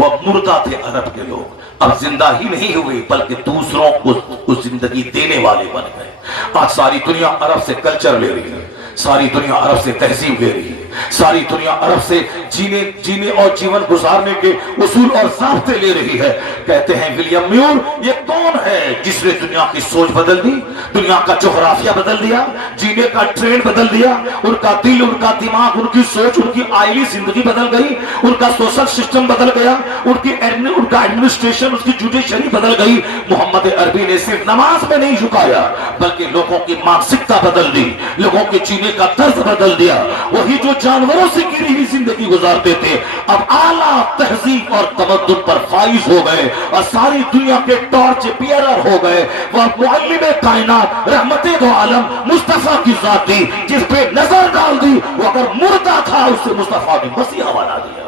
وہ मुर्दा थे अरब के लोग, अब जिंदा ही नहीं हुए बल्कि दूसरों को जिंदगी देने वाले बन गए। आज सारी दुनिया अरब से कल्चर ले रही है, सारी दुनिया अरब से तहजीब ले रही है, सारी दुनिया अरब से जीने और जीवन गुजारने के उसूल और ज़ाब्ते ले रही है। कहते हैं विलियम म्यूर, ये कौन है जिसने दुनिया की सोच बदल दी, दुनिया का जोग्राफिया बदल दिया, जीने का ट्रेंड बदल दिया, उनका दिल, उनका दिमाग, उनकी सोच, उनकी आईली जिंदगी बदल गई, उनका सोशल सिस्टम बदल गया, उनका एडमिनिस्ट्रेशन, उसकी जुडिशरी बदल गई। मोहम्मद अरबी ने सिर्फ नमाज में नहीं झुकाया बल्कि लोगों की मानसिकता बदल दी, लोगों के जीने का तर्ज बदल दिया। वही जो जानवरों से गिरी हुई जिंदगी गुजारते थे अब आला तहजीब और तमद्दुन पर फाइज हो गए और सारी दुनिया के टॉर्च बियरर हो गए। वह मुअल्लिम कायनात रहमते दो आलम मुस्तफा की जात थी, जिस पे नजर डाल दी वो अगर मुर्दा था उसे मुस्तफा ने मसीहा बना दिया।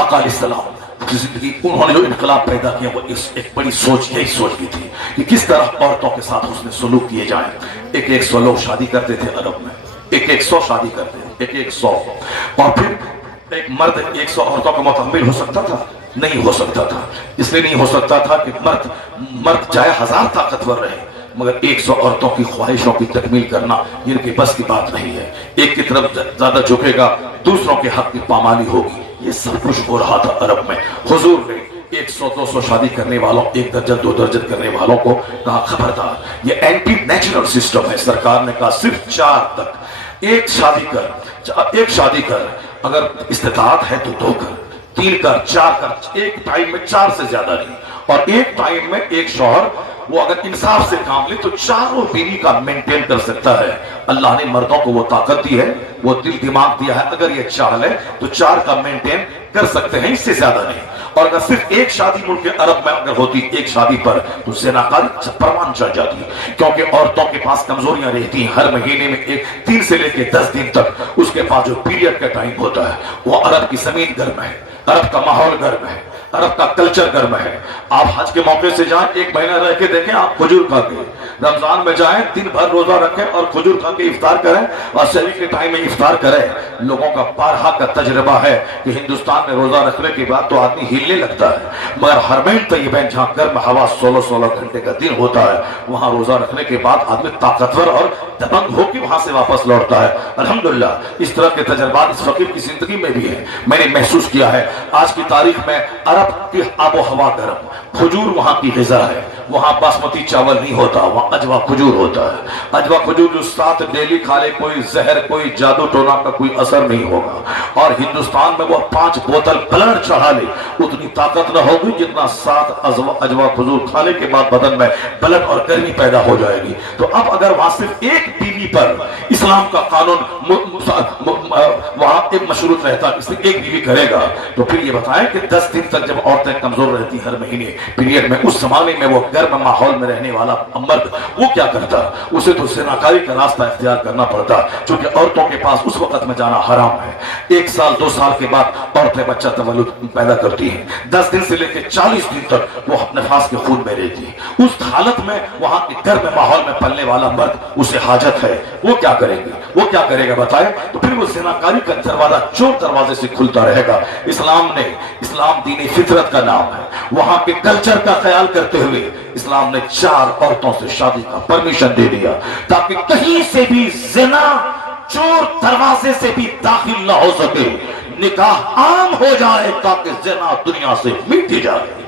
आका अलैहिस्सलाम की जिंदगी, उन्होंने जो इनकलाब पैदा किया वो एक बड़ी सोच, यही सोच की थी कि किस तरह औरतों के साथ उसने सलूक किए जाए। एक 100 लोग शादी करते थे अरब में, एक 100 शादी करते थे, एक 100, और फिर एक मर्द 100 औरतों का मुतहम्मिल हो सकता था? नहीं हो सकता था। इसलिए नहीं हो सकता था कि मर्द चाहे 1000 ताकतवर रहे मगर 100 औरतों की ख्वाहिशों की तकमील करना इनके बस की बात नहीं है। एक की तरफ ज्यादा झुकेगा, दूसरों के हक की पामाली होगी। ये सब कुछ हो रहा था अरब में। हुजूर ने 100-200 शादी करने वालों, 1 दर्जन 2 दर्जन करने वालों को कहा खबरदार, ये एंटी नेचुरल सिस्टम है। सरकार ने कहा सिर्फ 4 तक, एक शादी कर, अगर इस्तिताअत है तो 2 कर, 3 कर, 4 कर, एक टाइम में 4 से ज्यादा नहीं। और एक टाइम में एक शौहर वो अगर इंसाफ से काम ले तो 4 बीवी का मेंटेन कर सकता है। अल्लाह ने मर्दों को वो ताकत दी है, वो दिल दिमाग दिया है, अगर ये चाह ले तो 4 का मेंटेन कर सकते हैं, इससे ज्यादा नहीं। और अगर सिर्फ एक शादी मुल्क अरब में अगर होती एक शादी पर तो ज़िनाकारी परवान चढ़ जाती, क्योंकि औरतों के पास कमजोरियां रहती हैं। हर महीने में 3 से लेकर 10 दिन तक उसके पास जो पीरियड का टाइम होता है वो अरब की जमीन गर्म है, अरब का माहौल गर्म है, अरब का कल्चर गर्म है। आप हज के मौके से जाएं, 1 महीना रह के देखें, आप खजूर खा के रमजान में जाएं, दिन भर रोजा रखें और खजूर खा के इफ्तार करें और शहरी के टाइम में इफ्तार करें। लोगों का बारहा का तजर्बा है कि हिंदुस्तान में रोजा रखने के बाद तो आदमी हिलने लगता है, मगर हरमैन तैयबैन जहां गर्म हवा 16-16 घंटे का दिन होता है वहां रोजा रखने के बाद आदमी ताकतवर और दबंग होकर वहां से वापस लौटता है। अल्हम्दुलिल्लाह इस तरह के तजर्बात इस फकीर की जिंदगी में भी है, मैंने महसूस किया है। आज की तारीख में अरब की आबो हवा गर्म, खजूर वहां की ग़िज़ा है, वहां बासमती चावल नहीं होता, वहां अजवा खजूर होता है। अजवा खजूर जो 7 डेली खा ले कोई जहर, कोई जादू टोना का कोई असर नहीं होगा। और हिंदुस्तान में वो 5 बोतल ब्लड चढ़ा ले उतनी ताकत न होगी जितना 7 अजवा खजूर खाने के बाद बदन में ब्लड और गर्मी पैदा हो जाएगी। तो अब अगर वहां सिर्फ एक बीवी पर इस्लाम का कानून वहां एक मशरूत रहता, इसलिए एक बीवी करेगा, तो फिर ये बताएं कि 10 दिन तक जब औरतें कमजोर रहती हर महीने पीरियड में, उस जमाने में वो गर्म माहौल में रहने वाला मर्द वो क्या करता? उसे तो ज़िनाकारी का रास्ता इख्तियार करना पड़ता, क्योंकि औरतों के पास उस वक्त में जाना हराम है। 1 साल 2 साल के बाद औरतें बच्चा तवल्लुद पैदा करती हैं, 10 दिन से लेकर 40 दिन तक वो नफास के खून में रहती है। उस हालत में वहां के गर्म माहौल में पलने वाला मर्द, उसे हाजत है, वो क्या करेंगे? वो क्या करेगा बताए? तो फिर वो ज़िनाकारी का दरवाजा चोर दरवाजे से खुलता रहेगा। इस्लाम दीनी फितरत का नाम है, वहां के कल्चर का ख्याल करते हुए इस्लाम ने 4 औरतों से शादी का परमिशन दे दिया ताकि कहीं से भी ज़िना चोर दरवाजे से भी दाखिल ना हो सके, निकाह आम हो जाए ताकि ज़िना दुनिया से मिट जाए।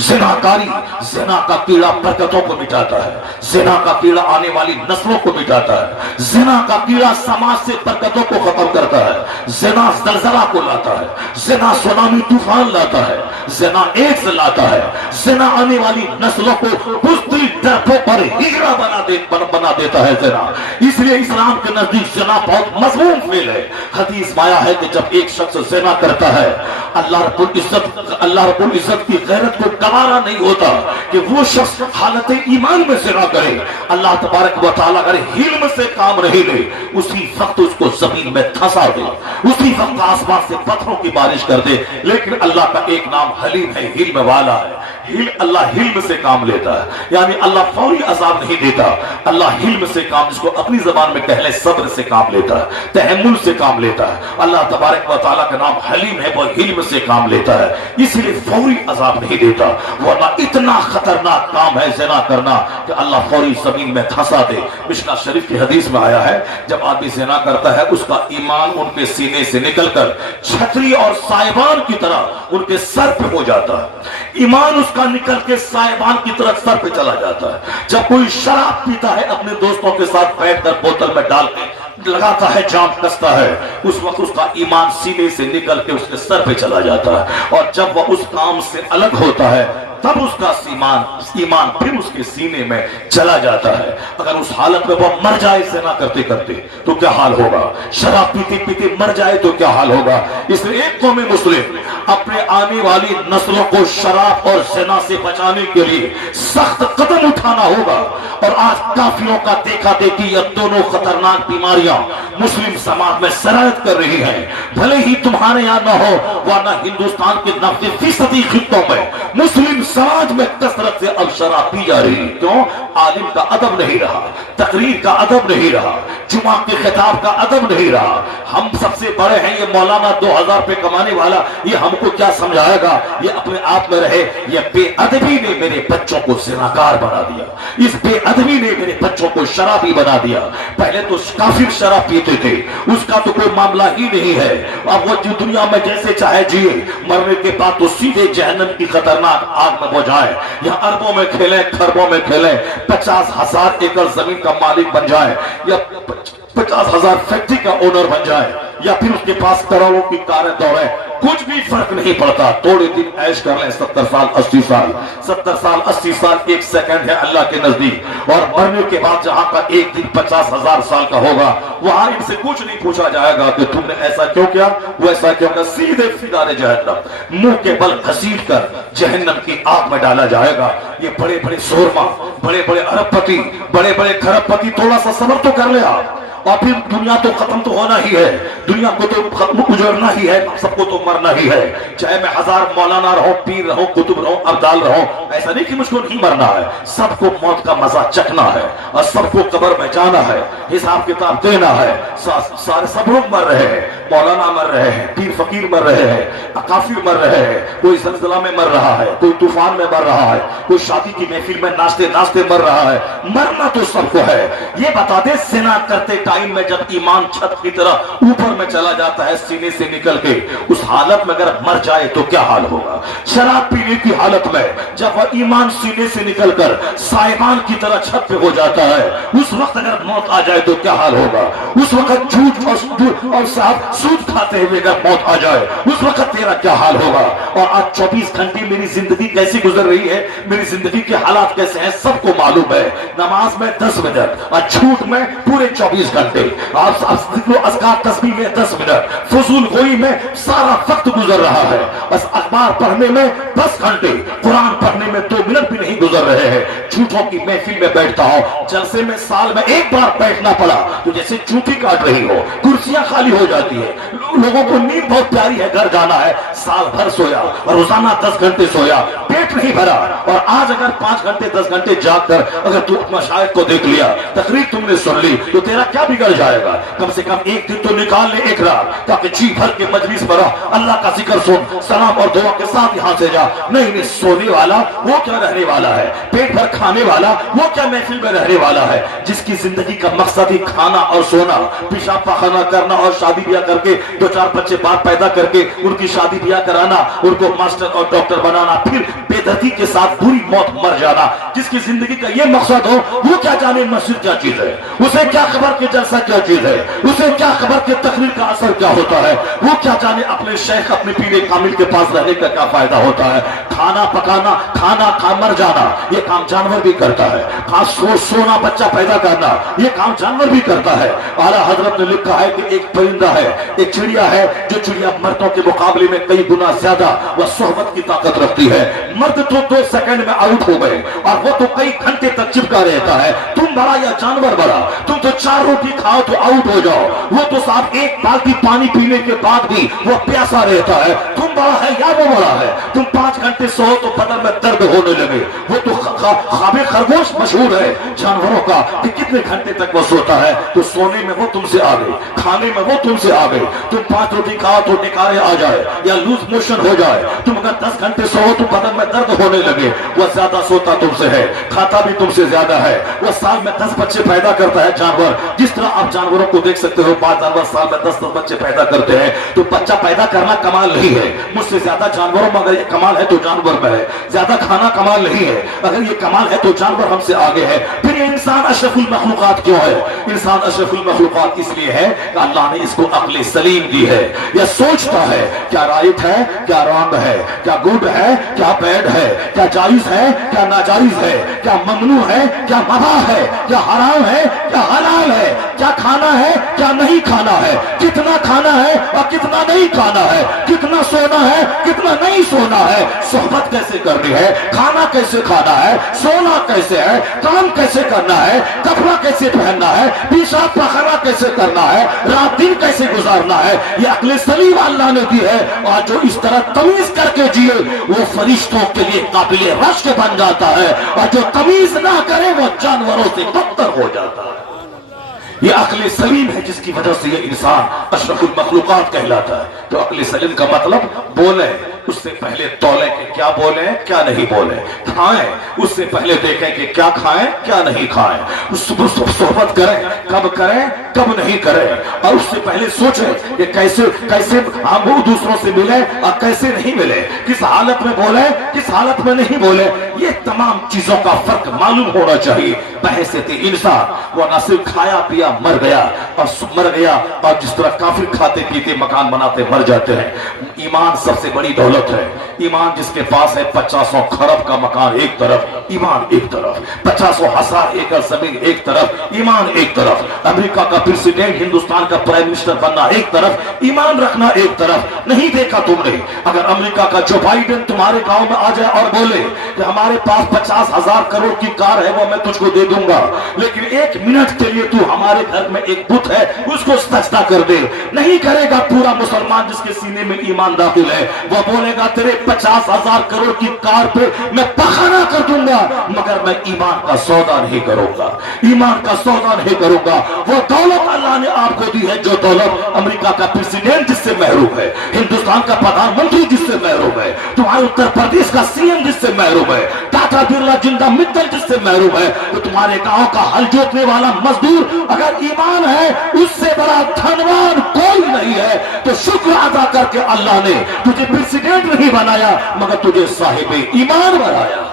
ज़िनाकारी, ज़िना का कीड़ा बरकतों को मिटाता है, ज़िना का कीड़ा आने वाली नस्लों को मिटाता है, ज़िना का कीड़ा समाज से बरकतों को खत्म करता है, ज़िना ज़लज़ला को लाता है, ज़िना सुनामी तूफान लाता है, ज़िना एड्स लाता है, ज़िना आने वाली नस्लों को बुज़दिल डरपों पर हिजड़ा बना देता है ज़िना। इसलिए इस्लाम के नजदीक ज़िना बहुत मज़मूम फेल है। हदीस में आया है कि जब एक शख्स ज़िना करता है अल्लाह रब्बुल इज्जत की गैरत को गवारा नहीं होता कि वो शख्स हालत ईमान में ज़िना करे। अल्लाह तबारक व तआला अगर हिल्म से काम नहीं ले उसी वक्त उसको जमीन में धंसा दे, उसी वक्त आसमान से पत्थरों की बारिश कर दे। लेकिन अल्लाह का एक नाम حلیم ہے، حلم والا ہے۔ اللہ حلم سے کام لیتا ہے، یعنی اللہ فوری عذاب نہیں دیتا، اللہ حلم سے کام، جس کو اپنی زبان میں کہہ لیں صبر سے کام لیتا ہے، تحمل سے کام لیتا ہے۔ اللہ تبارک و تعالیٰ کا نام حلیم ہے، وہ حلم سے کام لیتا ہے، اسی لیے فوری عذاب نہیں دیتا۔ ورنہ اتنا خطرناک کام ہے زنا کرنا کہ اللہ فوری زمین میں دھنسا دے۔ مشکاۃ شریف کی حدیث میں آیا ہے جب آدمی زنا کرتا ہے اس کا ایمان ان کے سینے سے نکل کر چھتری اور سائبان کی طرح ان کے سر پہ ہو جاتا ہے، ایمان اس کا نکل کے سائبان کی طرح سر پہ چلا جاتا ہے۔ جب کوئی شراب پیتا ہے اپنے دوستوں کے ساتھ بیٹھ کر بوتل میں ڈال کے لگاتا ہے، جام کستا ہے، اس وقت اس کا ایمان سینے سے نکل کے اس کے سر پہ چلا جاتا ہے، اور جب وہ اس کام سے الگ ہوتا ہے تب اس کا ایمان پھر اس کے سینے میں چلا جاتا ہے۔ اگر اس حالت میں وہ مر جائے زنا کرتے کرتے تو کیا حال ہوگا؟ شراب پیتے پیتے مر جائے تو کیا حال ہوگا؟ اس لیے ایک قوم مسلم اپنے آنے والی نسلوں کو شراب اور زنا سے بچانے کے لیے سخت قدم اٹھانا ہوگا۔ اور آج کافروں کا دیکھا دیکھی یہ دونوں خطرناک بیماریاں مسلم سماج میں سرایت کر رہی ہیں، بھلے ہی تمہارے یہاں نہ ہو، ورنہ ہندوستان کے 90% خطوں میں مسلم سماج میں کثرت سے اب شراب پی جا رہی ہے۔ کیوں؟ عالم کا ادب نہیں رہا، تقریر کا ادب نہیں رہا، جمعہ کے خطاب کا ادب نہیں رہا۔ ہم سب سے بڑے ہیں، یہ مولانا 2000 روپے کمانے والا یہ ہم کو کیا سمجھائے گا؟ یہ اپنے آپ میں رہے۔ یہ بے ادبی نے میرے بچوں کو زناکار بنا دیا، اس بے ادبی نے میرے بچوں کو شرابی بنا دیا۔ پہلے تو کافر شراب پیتے تھے، اس کا تو کوئی معاملہ ہی نہیں ہے، اب وہ جو دنیا میں جیسے چاہے جیے، مرنے کے بعد تو سیدھے جہنم کی خطرناک آگ میں وہ جائے۔ یہاں اربوں میں کھیلیں، خربوں میں کھیلیں، 50,000 ایکڑ زمین کا مالک بن جائے، یا 50,000 فیکٹری کا اونر بن جائے، یا پھر اس کے پاس کروڑوں کی کاریں دوڑیں، کچھ بھی فرق نہیں پڑتا۔ تھوڑے دن عیش کر لیں، 70 سال 80 سال، 70 سال 80 سال ایک سیکنڈ ہے اللہ کے نزدیک، اور مرنے کے بعد جہاں کا ایک دن 50,000 سال کا ہوگا، وہاں ان سے کچھ نہیں پوچھا جائے گا کہ تم نے ایسا کیوں کیا، وہ ایسا کیوں کیا، سیدھے فدار جہنم، منہ کے بل گھسیٹ کر جہنم کی آگ میں ڈالا جائے گا۔ یہ بڑے بڑے سورما، بڑے بڑے ارب پتی، بڑے بڑے کھرب پتی، تھوڑا سا صبر تو کر لے آپ، اور پھر دنیا تو ختم تو ہونا ہی ہے، دنیا کو تو گزرنا ہی ہے، سب کو تو مرنا ہی ہے۔ چاہے میں 1000 مولانا رہوں، پیر رہوں، کتب رہوں، ابدال رہوں، ایسا نہیں کہ مجھ کو نہیں مرنا ہے، سب کو موت کا مزہ چکھنا ہے، اور سب کو قبر میں جانا ہے، حساب کتاب دینا ہے۔ سارے سب لوگ مر رہے ہیں، مولانا مر رہے ہیں، پیر فقیر مر رہے ہیں، کافر مر رہے ہیں، کوئی زلزلہ میں مر رہا ہے، کوئی طوفان میں مر رہا ہے، کوئی شادی کی محفل میں ناچتے ناچتے مر رہا ہے۔ مرنا تو سب کو ہے۔ یہ بتا دے، زنا کرتے ٹائم میں جب ایمان چھت کی طرح اوپر میں چلا جاتا ہے سینے سے نکل کے، اس حالت میں اگر مر جائے تو کیا حال ہوگا؟ شراب پینے کی حالت میں جب وہ ایمان سینے سے نکل کر سائبان کی طرح چھت پہ ہو جاتا ہے، اس وقت اگر موت آ جائے تو کیا حال ہوگا؟ اس وقت جھوٹ اور صاحب سود کھاتے ہوئے اگر موت آ جائے اس وقت تیرا کیا حال ہوگا؟ اور آج 24 گھنٹے میری زندگی کیسی گزر رہی ہے، میری زندگی کے حالات کیسے ہیں، سب کو معلوم ہے۔ نماز میں 10 منٹ اور جھوٹ میں پورے 24 گھنٹے، آپ ذکر و اذکار تسبیح میں 10 منٹ، فضول گوئی میں سارا وقت گزر رہا ہے، بس اخبار پڑھنے میں 10 گھنٹے، قرآن پڑھنے میں 2 منٹ بھی نہیں گزر رہے ہیں۔ جھوٹوں کی محفل میں بیٹھتا ہوں، جلسے میں سال میں ایک بار بیٹھنا پڑا تو جیسے چونٹی کاٹ رہی ہو، کرسیاں خالی ہو جاتی ہے، لوگوں کو نیند بہت پیاری ہے، گھر جانا ہے، سال بھر سویا اور روزانہ 10 گھنٹے سویا، پیٹ نہیں بھرا۔ اور آج اگر 5 گھنٹے 10 گھنٹے جاگ کر اگر تو مشاہد کو دیکھ لیا، تقریر تم نے سن لی، تو تیرا کیا بگڑ جائے گا؟ کم سے کم ایک دن تو نکال لے، ایک رات، تاکہ جی بھر کے مجلس پر اللہ کا ذکر سن، سلام اور دعا کے ساتھ یہاں سے جا۔ نہیں، سونے والا وہ کیا رہنے والا ہے، پیٹ بھر کھانے والا وہ کیا محفل میں رہنے والا ہے؟ جس کی زندگی کا مقصد ہی کھانا اور سونا، پیشاب پخانا کرنا اور شادی بیاہ کر کے 2-4 بچے باپ پیدا کر کے ان کی شادی بیاہ کرانا، ان کو ماسٹر اور ڈاکٹر بنانا، پھر بے دردی کے ساتھ بری موت مر جانا۔ جس کی زندگی کا یہ مقصد ہو، وہ کیا جانے مسجد کیا چیز ہے، اسے کیا خبر کہ جلسہ کیا چیز ہے، اسے کیا خبر کہ تقریر کا اثر کیا ہوتا ہے، وہ کیا جانے اپنے شیخ اپنے پیر کامل کے پاس رہنے کا کیا فائدہ ہوتا ہے۔ کھانا پکانا، کھانا کھا مر جانا، یہ کام جانور بھی کرتا ہے۔ سونا، بچہ پیدا کرنا، یہ کام جانور بھی کرتا ہے۔ اعلیٰ حضرت نے لکھا ہے کہ ایک پرندہ ہے، ایک چڑیا ہے، جو چڑیا مردوں کے مقابلے میں کئی گنا زیادہ وہ صحبت کی طاقت رکھتی ہے۔ मर्द तो 2 सेकंड में आउट हो गए और वो तो कई घंटे तक चिपका रहता है। तुम बड़ा या जानवर बड़ा, तुम तो 4 रोटी खाओ तो आउट हो जाओ, वो तो साहब 1 बाल्टी पानी पीने के बाद भी वो प्यासा रहता है। तुम बड़ा है या वो बड़ा है? तुम 5 घंटे सो तो बदन में दर्द होने लगे। वो तो ख्वाबे खरगोश मशहूर है जानवरों का कि कितने घंटे तक वो सोता है, तो सोने में वो तुमसे आ गए, खाने में वो तुमसे आ गए। तुम 5 रोटी खाओ तो डिकारे आ जाए या लूज मोशन हो जाए। तुम अगर 10 घंटे सो तो बदन में दर्द होने लगे। वो ज्यादा सोता तुमसे है, खाता भी तुमसे ज्यादा है। वो साल में 10 बच्चे पैदा करता है जानवर। जिस तरह आप जानवरों को देख सकते हो, 5 जानवर साल में 10 बच्चे पैदा करते हैं। तो बच्चा पैदा करना कमाल नहीं है। मुझसे ज्यादा जानवरों में अगर ये कमाल है तो जानवर में है। ज्यादा खाना कमाल नहीं है, अगर ये कमाल है तो जानवर हमसे आगे है। फिर ये इंसान अशरफुल मखलूकात क्यों है? इंसान अशरफुल मखलूकात इसलिए है कि अल्लाह ने इसको अक्ल सलीम दी है। यह सोचता है क्या राइट है, क्या रॉन्ग है, क्या गुड है, क्या बैड है, क्या जायज है, क्या नाजायज है, क्या ममनू है, क्या मबाह है, क्या हराम है, क्या हलाल है, क्या खाना है, क्या नहीं खाना है, कितना खाना है और कितना नहीं खाना है, कितना सोना है, कितना नहीं सोना है, सोहबत कैसे करनी है, खाना कैसे खाना है, सोना कैसे है, काम कैसे करना है, कपड़ा कैसे पहनना है, पेशाब पखाना कैसे करना है, रात दिन कैसे गुजारना है, ये अक्ल सलीम अल्लाह ने दी है। और जो इस तरह तमीज करके जिए वो फरिश्तों के लिए काबिल रश्क बन जाता है, और जो तमीज ना करे वो जानवरों से बदतर हो जाता है। ये अक्ल सलीम है जिसकी वजह से ये इंसान अशरफुल मखलूकात कहलाता है। तो अक्ल सलीम का मतलब बोले उससे पहले तौले कि क्या बोले क्या नहीं बोले, खाएं उससे पहले देखें कि क्या खाएं क्या नहीं खाएं, सोहबत करें कब नहीं करें, और उससे पहले सोचें कि कैसे कैसे हम दूसरों से मिले और कैसे नहीं मिले, किस हालत में बोले किस हालत में नहीं बोले। ये तमाम चीजों का फर्क मालूम होना चाहिए। बहैसियत इंसान वो न सिर्फ खाया पिया मर गया और जिस तरह काफिर खाते पीते मकान बनाते मर जाते हैं। ईमान सबसे बड़ी दौलत है। ईमान जिसके पास है 50 खरब का मकान एक तरफ, ईमान एक तरफ, 50,000 एकड़ जमीन एक तरफ, ईमान एक तरफ, अमेरिका का प्रेसिडेंट हिंदुस्तान का प्राइम मिनिस्टर बनना एक तरफ, ईमान रखना एक तरफ। नहीं देखा तुमने अगर अमेरिका का जो बाइडेन तुम्हारे गांव में आ जाए और बोले कि हमारे पास 50,000 करोड़ की कार है वो मैं तुझको दे दूंगा, लेकिन 1 मिनट के लिए तू हमारे घर में एक बुत है उसको सजदा कर दे, नहीं करेगा। पूरा मुसलमान जिसके सीने में ईमान दाखिल है वो बोलेगा तेरे 50,000 करोड़ की कार पे मैं पखाना कर दूंगा, मगर मैं ईमान का सौदा नहीं करूंगा, ईमान का सौदा नहीं करूंगा। वो दौलत अल्लाह ने आपको दी है जो दौलत अमेरिका का प्रेसिडेंट जिससे महरूम है, हिंदुस्तान का प्रधानमंत्री जिससे महरूम है, तुम्हारे उत्तर प्रदेश का सीएम जिससे महरूम है, टाटा बिरला जिंदा मित्तल जिससे महरूम है, तो तुम्हारे गांव का हल जोतने वाला मजदूर अगर ईमान है उससे बड़ा धनवान कोई नहीं है। तो शुक्र अदा करके अल्लाह ने तुझे प्रेसिडेंट नहीं बनाया मगर तुझे साहिब ईमान बनाया।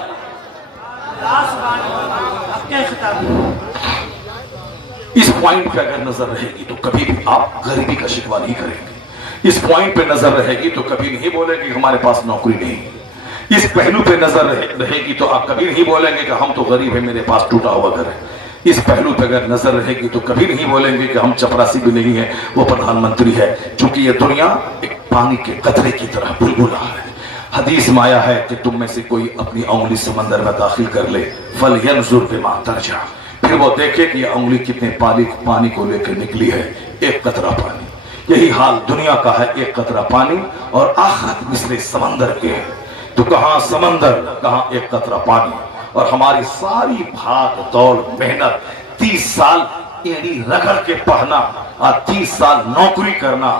इस पॉइंट पे अगर नजर रहेगी तो कभी भी आप गरीबी का शिकवा नहीं करेंगे। इस पॉइंट पे नजर रहेगी तो कभी नहीं बोलेंगे कि हमारे पास नौकरी नहीं। इस पहलू पे नजर रहेगी तो आप कभी नहीं बोलेंगे कि हम तो गरीब है मेरे पास टूटा हुआ घर है। इस पहलू पे अगर नजर रहेगी तो कभी नहीं बोलेंगे कि हम चपरासी भी नहीं है वो प्रधानमंत्री है, क्योंकि ये दुनिया एक पानी के कतरे की तरह बुलबुला है। हदीस में आया है कि तुम में से कोई अपनी उंगली समंदर में दाखिल कर ले, फल यंजुर बिमा तरजा, फिर वो देखे कि ये उंगली कितने पानी को लेकर निकली है, एक कतरा पानी। यही हाल दुनिया का है, एक कतरा पानी और आखिरत मिसले समंदर के। तो कहां समंदर कहां एक कतरा पानी। और हमारी सारी भाग दौड़ मेहनत 30 साल एड़ी रगड़ के पढ़ना और 30 साल नौकरी करना,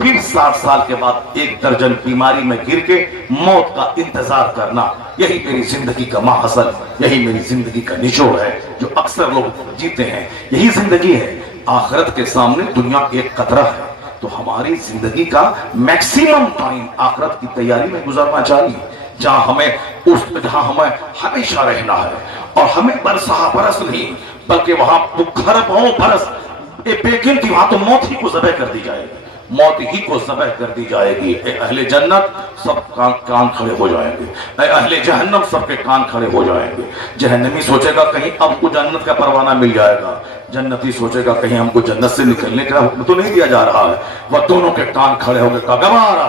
फिर 60 साल के बाद 1 दर्जन बीमारी में गिर के मौत का इंतजार करना, यही मेरी जिंदगी का माहसल, यही मेरी जिंदगी का निचोड़ है जो अक्सर लोग जीते हैं। यही जिंदगी है। आखिरत के सामने दुनिया एक कतरा है। तो हमारी जिंदगी का मैक्सिमम टाइम आखिरत की तैयारी में गुजरना चाहिए, जहां हमें हमेशा रहना है। और हमें बरस नहीं बल्कि वहां खरबों बरस बेगिन थी, वहां तो मौत ही को ज़बह कर दी जाएगी, मौत ही को ज़बह कर दी जाएगी। अहले जन्नत सब कान खड़े हो जाएंगे, अहले जहन्नम सबके कान खड़े हो जाएंगे। जहन्नमी सोचेगा कहीं अब को जन्नत का परवाना मिल जाएगा, जन्नती सोचेगा कहीं हमको जन्नत से निकलने का हुक्म तो नहीं दिया जा रहा है। वह दोनों के कान खड़े होंगे, का गवारा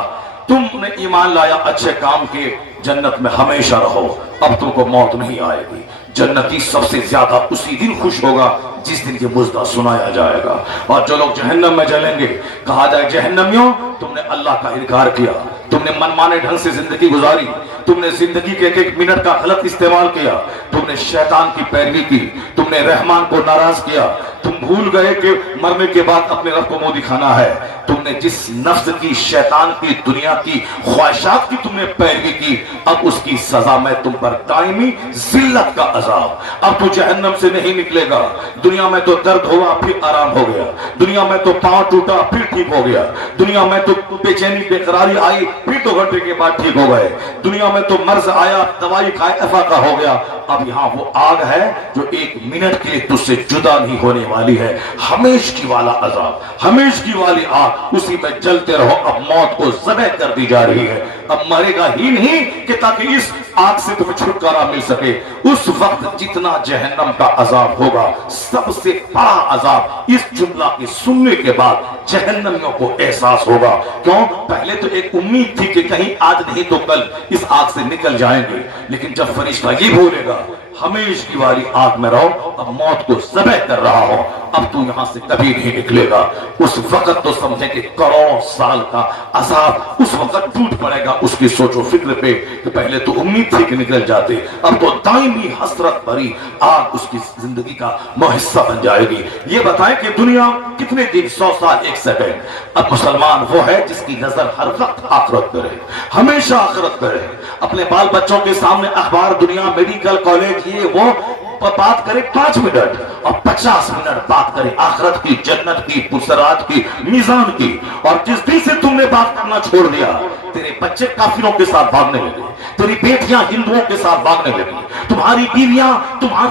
तुमने ईमान लाया, अच्छे काम किए, जन्नत में हमेशा रहो, अब तुमको मौत नहीं आएगी। जन्नती सबसे ज्यादा उसी दिन खुश होगा जिस दिन ये मुजदा सुनाया जाएगा। और जो लोग जहन्नम में जलेंगे, कहा जाए जहन्नमियों तुमने अल्लाह का इनकार किया, तुमने मनमाने ढंग से जिंदगी गुजारी, तुमने जिंदगी के एक एक मिनट का गलत इस्तेमाल किया, तुमने शैतान की पैरवी की, तुमने रहमान को नाराज किया, तुम भूल गए कि मरने के बाद अपने रब को मुंह दिखाना है, तुमने जिस नफ्स की, शैतान की, दुनिया की ख्वाहिशात की तुमने पैरवी की, अब उसकी सजा में तुम पर दायमी जिल्लत का अजाब। अब तू जहन्नम से नहीं निकलेगा। दुनिया में तो दर्द हुआ फिर आराम हो गया, दुनिया में तो पांव टूटा फिर ठीक हो गया, दुनिया में तो बेचैनी बेकरारी आई फिर 2 घंटे के बाद ठीक हो गए, दुनिया में तो मर्ज आया दवाई खाए अफाका हो गया। अब यहाँ वो आग है जो 1 मिनट के लिए तुझसे जुदा नहीं होने वाली है, हमेशा वाला अजाब, हमेशा वाली आग, उसी में जलते रहो। अब मौत को ज़बह कर दी जा रही है, अब मरेगा ही नहीं कि ताकि इस आग से तुम्हें छुटकारा मिल सके। उस वक्त जितना जहन्नम का अजाब होगा, सबसे बड़ा अजाब इस जुमला के सुनने के बाद जहन्नमियों को एहसास होगा। क्यों? पहले तो एक उम्मीद थी कि कहीं आज नहीं तो कल इस आग से निकल जाएंगे, लेकिन जब फरिश्ता ये बोलेगा हमेशा की वाली आग में रहो, अब मौत को ज़बह कर रहा हो, अब तू यहां से कभी नहीं निकलेगा, उस वक्त तो समझे कि करोड़ों साल का अजाब उस वक्त टूट पड़ेगा उसकी सोचो फिक्र पे कि पहले तो उम्मीद थी कि निकल जाते, अब तो दायमी हसरत भरी आग उसकी जिंदगी का मुहिस्सा बन जाएगी। ये बताएं कि दुनिया कितने दिन, 100 साल 1 सेकंड। अब मुसलमान वो है जिसकी नजर हर वक्त आखिरत पे रहे, हमेशा आखिरत पे रहे, अपने बाल बच्चों के सामने अखबार, दुनिया, मेडिकल, कॉलेज, ये वो बात करे 5 मिनट और 50 मिनट बात करे आखिरत की, जन्नत की, पुसरात की, मीजान की। और जिस दिन से तुमने बात करना छोड़ दिया, तेरे बच्चे काफिरों के साथ भागने लगे, तेरी बेटियां हिंदुओं के साथ भागने लगी, तुम्हारी बीवियां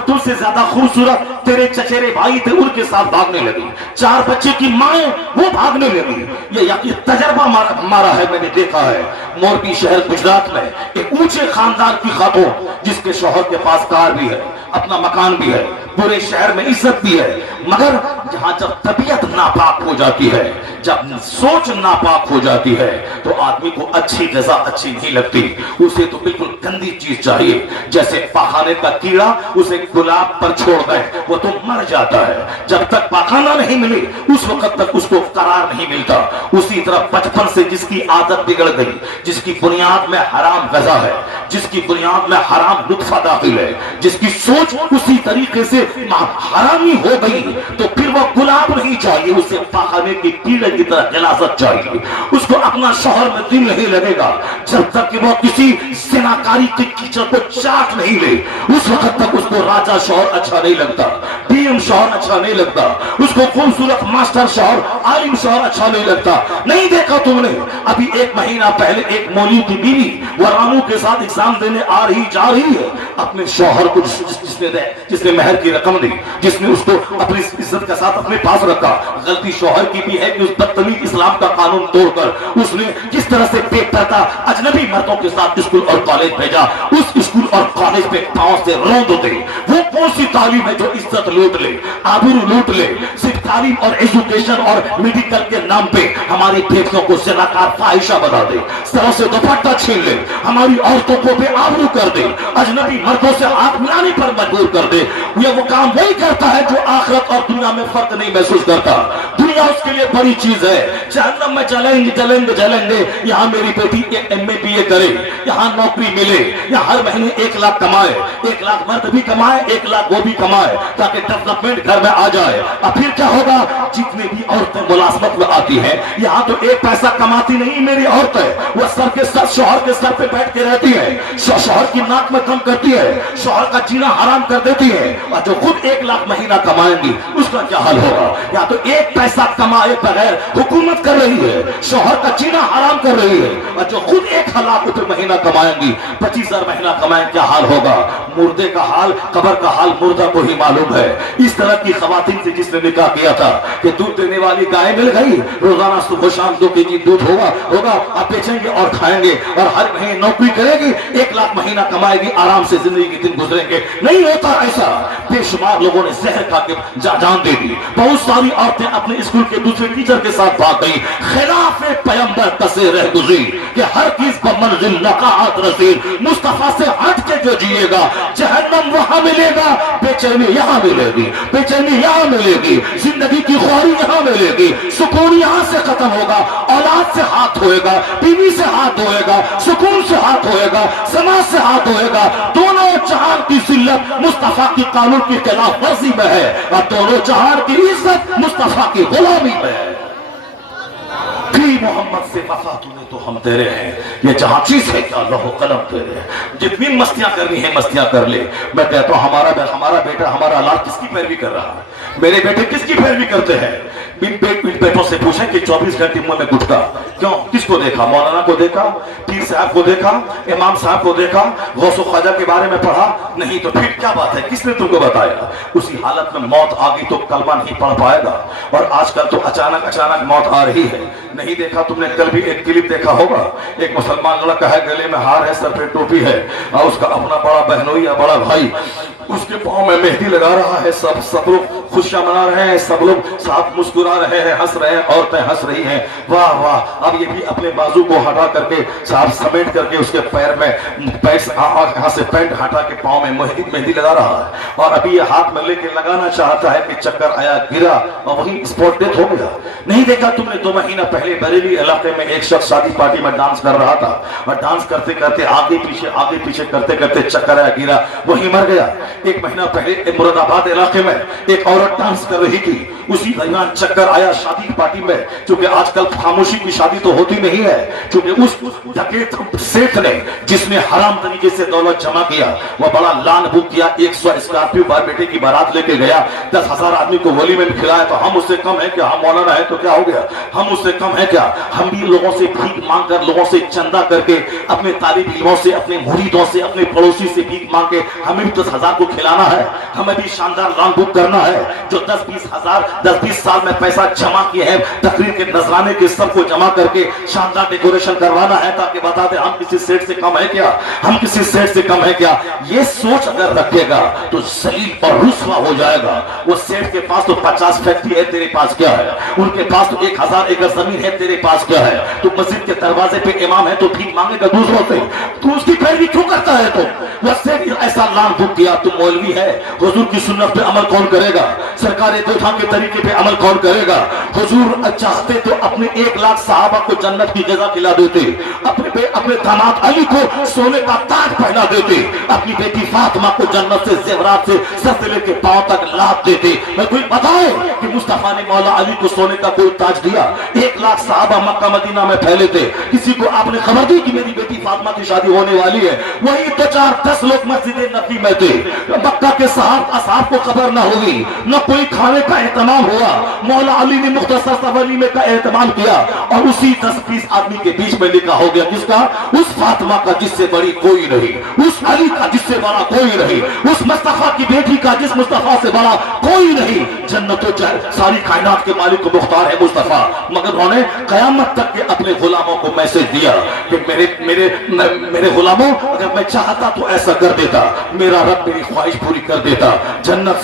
तुमसे ज्यादा खूबसूरत तेरे चचेरे भाई थे उनके साथ भागने लगी, 4 बच्चे की माएं वो भागने लगी। ये तजर्बा हमारा है, मैंने देखा है। मोरबी शहर गुजरात में एक ऊंचे खानदान की खातून जिसके शौहर के पास कार भी है, अपना मकान भी है, पूरे शहर में इज्जत भी है, मगर जहां जब तबीयत नापाक हो जाती है, जब सोच नापाक हो जाती है, तो आदमी को अच्छी ग़िज़ा अच्छी नहीं लगती, उसे तो बिल्कुल गंदी चीज चाहिए। जैसे पाखाने का कीड़ा उसे गुलाब पर छोड़ दे वो तो मर जाता है, जब तक पाखाना नहीं मिले उस वक्त तक उसको करार नहीं मिलता। उसी तरह बचपन से जिसकी आदत बिगड़ गई, जिसकी बुनियाद में हराम ग़िज़ा है, जिसकी बुनियाद में हराम लुत्फ़ा दाखिल है, जिसकी सोच उसी तरीके से हरामी हो गई, तो फिर वो गुलाब नहीं चाहिए, उसे पाखाने के कीड़े की तरह जलासत चाहिए। उसको अपना शौहर में दिल नहीं लगेगा जब तक कि वो किसी सेनाकारी के कीचड़ को चाट नहीं ले, उस वक्त तक उसको राजा शौहर अच्छा नहीं लगता, पीएम शौहर अच्छा नहीं लगता, उसको खूबसूरत मास्टर शौहर, आलिम शौहर अच्छा नहीं लगता। नहीं देखा तुमने? अभी 1 महीना पहले एक मौलवी की बीवी वो रामू के साथ एग्जाम देने आ रही जा रही है, अपने शौहर को जिसने महर की रकम दी, जिसने उसको अपनी इज्जत के साथ अपने पास रखा, गलती शौहर की भी है कि उस बदतमीज इस्लाम का कानून तोड़कर उसने किस तरह से बेपरदा अजनबी मर्दों के साथ स्कूल और कॉलेज भेजा। उस स्कूल और कॉलेज पे पांव से रोंद दे। वो कौन सी तालीम है जो इज्जत लूट ले, आबरू लूट ले? सिर्फ तालीम और एजुकेशन और मेडिकल के नाम पे हमारी बेटियों को ज़नाकार फाहिशा बना दे, सरों से दुपट्टा छीन ले, हमारी औरतों को बेआबरू कर दे, अजनबी मर्दों से हाथ मिलाने पर मजबूर कर दे। ये वो काम वही करता है जो आखिरत और दुनिया में फर्क नहीं महसूस करता। दुनिया उसके लिए बड़ी चीज है, जहन्नम में जलेंगे। यहाँ मेरी बेटी MA BA करे, यहाँ नौकरी मिले, यहाँ हर महीने 1 लाख कमाए, 1 लाख मर्द भी कमाए, 1 लाख वो भी कमाए, ताकि डेवलपमेंट घर में आ जाए। अब फिर क्या होगा? जितने भी औरतें मुलाजमत में आती हैं, यहाँ तो 1 पैसा कमाती नहीं मेरी औरतें, वो सर के साथ शौहर के सर पे बैठ के रहती है, शौहर की नाक में कम करती है, शौहर का जीना हराम कर देती है। और जो खुद 1 लाख महीना कमाएंगी उसका क्या हाल होगा? या तो 1 पैसा कमाए बगैर हुकूमत कर रही है, शौहर का जीना हराम कर रही है, और जो खुद 1 लाख रुपए महीना कमाएंगी, 25,000 महीना कमाएं, क्या हाल होगा? मुर्दे का हाल, कब्र का हाल मुर्दा को ही मालूम है। इस तरह की खवातीन से जिसने निकाह किया था कि दूध देने वाली गाय मिल गई, रोजाना सुबह शाम 2 केजी दूध होगा, आप बेचेंगे और खाएंगे, और हर महीने नौकरी करेगी, 1 लाख महीना कमाएगी, आराम से जिंदगी के दिन गुजरेंगे। नहीं होता ऐसा। बेशुमार लोगों ने जहर खा के जान दे दी। बहुत सारी औरतें अपने स्कूल के दूसरे टीचर के साथ भाग गई। खिलाफ पैगंबर कसे रह गुजरी कि हर चीज पर मंजिल नकात रसील। मुस्तफा से हट के जो जिएगा जहन्नम वहां मिलेगा, बेचैनी यहां मिलेगी, बेचैनी यहां मिलेगी, जिंदगी की ख्वारी यहां मिलेगी, सुकून यहां से खत्म होगा, औलाद से हाथ होएगा, बीवी से हाथ होएगा, सुकून से हाथ होएगा, समाज से हाथ होएगा। दोनों जहान की जिल्लत मुस्तफा की कानून की खिलाफ वर्जी में है और दोनों जहान की इज्जत मुस्तफा की गुलामी में है। मोहम्मद से वफा तूने तो हम तेरे हैं, ये जहां चीज है क्या लौह कलम तेरे हैं। जितनी मस्तियां करनी है मस्तियां कर ले। मैं कहता हूं हमारा बेटा हमारा औलाद किसकी पैरवी कर रहा है? मेरे बेटे किसकी पैरवी करते हैं? इन बेटों से पूछें कि 24 घंटे मुंह में गुटखा क्यों? किसको देखा? मौलाना को देखा, पीर साहब को देखा, इमाम साहब को देखा, गौसो ख्वाजा के बारे में पढ़ा? नहीं तो फिर क्या बात है? किसने तुमको बताया? उसी हालत में मौत आ गई तो कलमा नहीं पढ़ पाएगा। और आजकल तो अचानक अचानक मौत आ रही है। नहीं देखा तुमने? कल भी एक क्लिप देखा होगा, एक मुसलमान लड़का है, गले में हार है, सर पे टोपी है और उसका अपना बड़ा बहनोई या बड़ा भाई उसके पांव में मेहंदी लगा रहा है। सब लोग खुशियां मना रहे हैं, सब लोग साथ मुस्कुरा रहे हैं, हंस रहे हैं, औरतें हंस रही हैं। वाह वाह। अब ये भी अपने बाजू को हटा करके साफ समेट करके उसके पैर में यहाँ से पैंट हटा के पांव में मेहंदी लगा रहा है और अभी ये हाथ में लेके लगाना चाहता है कि चक्कर आया, गिरा और वही स्पॉट डेथ हो गया। नहीं देखा तुमने? 2 महीना पहले बरेली इलाके में एक शख्स शादी पार्टी में डांस कर रहा था और डांस करते करते आगे पीछे करते करते चक्कर आया, गिरा, वही मर गया। 1 महीना पहले मुरादाबाद इलाके में एक औरत डांस कर रही थी, उसी दरमियान चक्कर आया शादी की पार्टी में। क्योंकि आजकल खामोशी की शादी तो होती नहीं है, क्योंकि उस डकैत सेठ ने जिसने हराम तरीके से दौलत जमा किया वह बड़ा लान बुक किया, 100 स्कॉर्पियो बार बेटे की बारात लेके गया, 10,000 आदमी को वली में खिलाया। तो हम उससे कम है क्या? हम मौलाना है तो क्या हो गया? हम उससे कम है क्या? हम भी लोगों से भीख मांग कर, लोगों से चंदा करके, अपने तालिब इल्मों से, अपने मुरीदों से, अपने पड़ोसी से भीख मांग के हमें भी 10,000 को खिलाना है, हमें भी शानदार लान बुक करना है। जो 10-20 साल में पैसा जमा किए हैं तकरीर के नजराने के सबको जमा करके शानदार डेकोरेशन करवाना है ताकि बता दे हम किसी सेठ से कम है क्या? हम किसी सेठ से कम है क्या? ये सोच अगर रखेगा तो जलील और रुस्वा हो जाएगा। वो सेठ के पास तो 50 फैक्ट्री है, तेरे पास क्या है? उनके पास तो 1000 एकड़ जमीन है, तेरे पास क्या है? तो मस्जिद के दरवाजे पे इमाम है तो भीख मांगेगा दूसरों से, तू उसकी पैरवी क्यों करता है? तो वह सेठ ऐसा लान बुक किया, तुम मौलवी है, हुजूर की सुन्नत पे अमल कौन करेगा? सरकार तोफा के तरीके पे अमल कौन करेगा? हुजूर चाहते तो अपने 1 लाख सहाबा को जन्नत की गजा खिला देते, अपने दामाद अली को सोने का ताज पहना देते, अपनी बेटी फातिमा को जन्नत से जेवरात से सर से लेके पांव तक लाभ देते। मैं कोई बताए कि मुस्तफा ने मौला अली को सोने का कोई ताज दिया? 1 लाख सहाबा मक्का मदीना में फैले थे, किसी को आपने खबर दी कि मेरी बेटी फातिमा की शादी होने वाली है? वही 2-4-10 लोग मस्जिद नबी में थे, मक्का के असहाब को खबर न होगी, न कोई खाने का एहतमाम हुआ। मौला अली ने मुख्तसर सा वलीमे का एहतमाम किया और उसी 10-20 आदमी के बीच में लिखा हो गया किसका? उस फातिमा का जिससे बड़ी कोई नहीं, उस अली का जिससे बड़ा कोई नहीं, उस मुस्तफा की बेटी का जिस मुस्तफा से बड़ा कोई नहीं। जन्नत सारी कायनात के मालिक को मुख्तार है मुस्तफा, मगर उन्होंने कयामत तक के अपने गुलामों को मैसेज दिया कि मेरे गुलामों, अगर मैं चाहता तो ऐसा कर देता, मेरा रब मेरी ख्वाहिश पूरी कर देता, जन्नत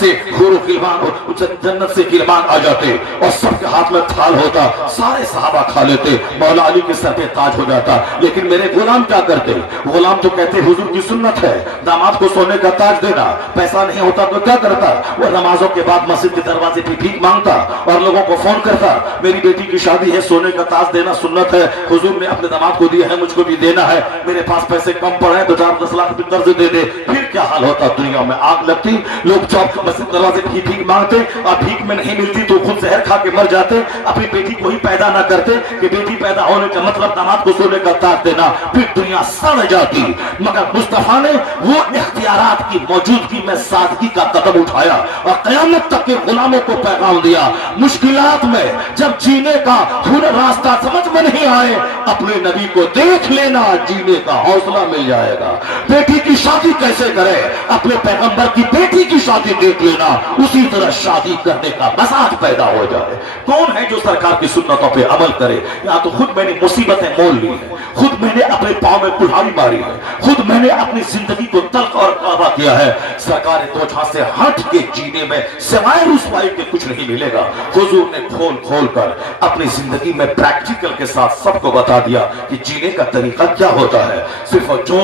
से गिलमान आ जाते और सबके हाथ में थाल होता, सारे सहाबा खा लेते, मौला अली के सर पे ताज हो जाता। लेकिन मेरे गुलाम क्या करते? गुलाम तो कहते हुजूर की सुन्नत है दामाद को सोने का ताज देना, पैसा नहीं होता तो क्या करता? वो नमाजों के बाद मस्जिद के दरवाजे पे भीख मांगता और लोगों को फोन करता, मेरी बेटी की शादी है, सोने का ताज देना सुन्नत है, हुजूर ने अपने दामाद को दिया है, मुझको भी देना है, मेरे पास पैसे कम पड़े तो 4-10 लाख कर्ज दे दे। फिर क्या हाल होता? दुनिया में आग लगती, लोग चौक मस्जिद दरवाजे पे भीख मांगते और भीख में नहीं मिलती तो खुद जहर खा के मर जाते, अपनी बेटी को ही पैदा ना करते कि बेटी पैदा होने का मतलब दामाद को सोने का ताज देना, फिर दुनिया सड़ जाती। मगर मुस्तफा ने वो इख्तियारात की मौजूदगी में सादगी का कदम उठाया और कयामत तक के गुलामों को पैगाम दिया, मुश्किलात में जब जीने का हुनर रास्ता समझ में नहीं आए, अपने नबी को देख लेना, जीने का हौसला मिल जाएगा। बेटी की शादी कैसे करे? अपने पैगंबर की बेटी की शादी देख लेना, उसी तरह शादी करने का मजाज पैदा हो जाए। कौन है जो सरकार की सुन्नतों पे अमल करे? या तो खुद मैंने मुसीबतें मोल ली है, खुद मैंने अपने पाँव में कुल्हाड़ी मारी है, खुद मैंने अपनी जिंदगी को तल्ख और काबा किया है। सरकार दो जहां से हट के जीने में सिवाय रुसवाई के कुछ नहीं मिलेगा। हुजूर ने खोल खोल कर अपनी जिंदगी में प्रैक्टिकल के साथ सबको बता दिया कि जीने का तरीका क्या होता है। सिर्फ जो